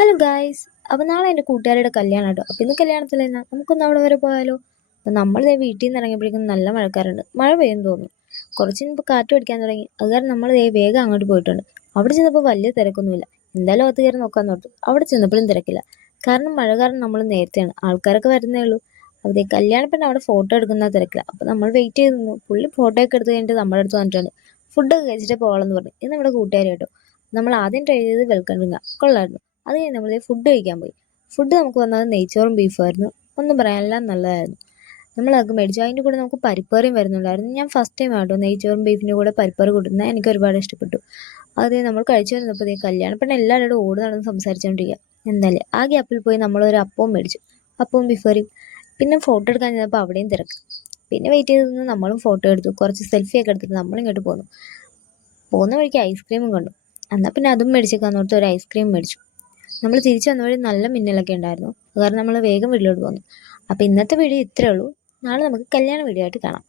Hello guys. അപ്പോൾ നാളെ എൻ്റെ കൂട്ടുകാരുടെ കല്യാണം കേട്ടോ. അപ്പോൾ ഇന്ന് കല്യാണത്തിലെന്നാ നമുക്കൊന്ന് അവിടെ വരെ പോയാലോ? അപ്പോൾ നമ്മൾ വീട്ടിൽ നിന്ന് ഇറങ്ങിയപ്പോഴേക്കും നല്ല മഴക്കാറുണ്ട്. മഴ പെയ്യുന്നു തോന്നുന്നു. കുറച്ച് മുമ്പ് കാറ്റ് പിടിക്കാൻ തുടങ്ങി. അത് കാരണം നമ്മൾ വേഗം അങ്ങോട്ട് പോയിട്ടുണ്ട്. അവിടെ ചെന്നപ്പോൾ വലിയ തിരക്കൊന്നുമില്ല. എന്തായാലും അകത്ത് കയറി നോക്കാൻ ഓർത്തു. അവിടെ ചെന്നപ്പോഴും തിരക്കില്ല. കാരണം മഴ കാരണം നമ്മൾ നേരത്തെയാണ്. ആൾക്കാരൊക്കെ വരുന്നേ ഉള്ളൂ. അതേ കല്യാണപ്പെണ്ണ് അവിടെ ഫോട്ടോ എടുക്കുന്ന തിരക്കില്ല. അപ്പോൾ നമ്മൾ വെയിറ്റ് ചെയ്ത് നിന്നു. പുള്ളി ഫോട്ടോ ഒക്കെ എടുത്ത് കഴിഞ്ഞിട്ട് നമ്മുടെ അടുത്ത് വന്നിട്ടുണ്ട്. ഫുഡൊക്കെ കഴിച്ചിട്ട് പോകണമെന്ന് പറഞ്ഞു. ഇത് നമ്മുടെ കൂട്ടുകാർ കേട്ടോ. നമ്മൾ ആദ്യം ട്രൈ ചെയ്ത് വെൽക്കം ഡ്രിങ്കാണ്. കൊള്ളായിരുന്നു. അത് കഴിഞ്ഞ് നമ്മൾ ഫുഡ് കഴിക്കാൻ പോയി. ഫുഡ് നമുക്ക് വന്നത് നെയ്ച്ചോറും ബീഫുമായിരുന്നു. ഒന്നും പറയാൻ എല്ലാം നല്ലതായിരുന്നു. നമ്മളതൊക്കെ മേടിച്ചു. അതിൻ്റെ കൂടെ നമുക്ക് പരിപ്പറിയും വരുന്നുണ്ടായിരുന്നു. ഞാൻ ഫസ്റ്റ് ടൈം ആട്ടോ നെയ്ച്ചോറും ബീഫിൻ്റെ കൂടെ പരിപ്പറി കൂട്ടുന്നത്. എനിക്ക് ഒരുപാട് ഇഷ്ടപ്പെട്ടു. അത് നമ്മൾ കഴിച്ചു വന്നപ്പോൾ കല്യാണപ്പെണ്ണ് എല്ലാവരോടും ഓടി നടന്ന് സംസാരിച്ചുകൊണ്ടിരിക്കുക. എന്തായാലും ആ ഗ്യാപ്പിൽ പോയി നമ്മളൊരു അപ്പവും മേടിച്ചു. അപ്പവും ബീഫറിയും. പിന്നെ ഫോട്ടോ എടുക്കാൻ ചെന്നപ്പോൾ അവിടെയും തിരക്ക്. പിന്നെ വെയിറ്റ് ചെയ്ത് നിന്ന് നമ്മളും ഫോട്ടോ എടുത്തു. കുറച്ച് സെൽഫിയൊക്കെ എടുത്തിട്ട് നമ്മളിങ്ങോട്ട് പോന്നു. പോകുന്ന വഴിക്ക് ഐസ്ക്രീമും കണ്ടു. എന്നാൽ പിന്നെ അതും മേടിച്ചേക്കാന്ന് ഓർത്ത് ഒരു ഐസ്ക്രീം മേടിച്ചു. നമ്മൾ തിരിച്ചു വന്ന വഴി നല്ല മിന്നലൊക്കെ ഉണ്ടായിരുന്നു. അത് കാരണം നമ്മൾ വേഗം വീട്ടിലോട്ട് പോന്നു. അപ്പോൾ ഇന്നത്തെ വീഡിയോ ഇത്രയേ ഉള്ളൂ. നാളെ നമുക്ക് കല്യാണ വീഡിയോ ആയിട്ട് കാണാം.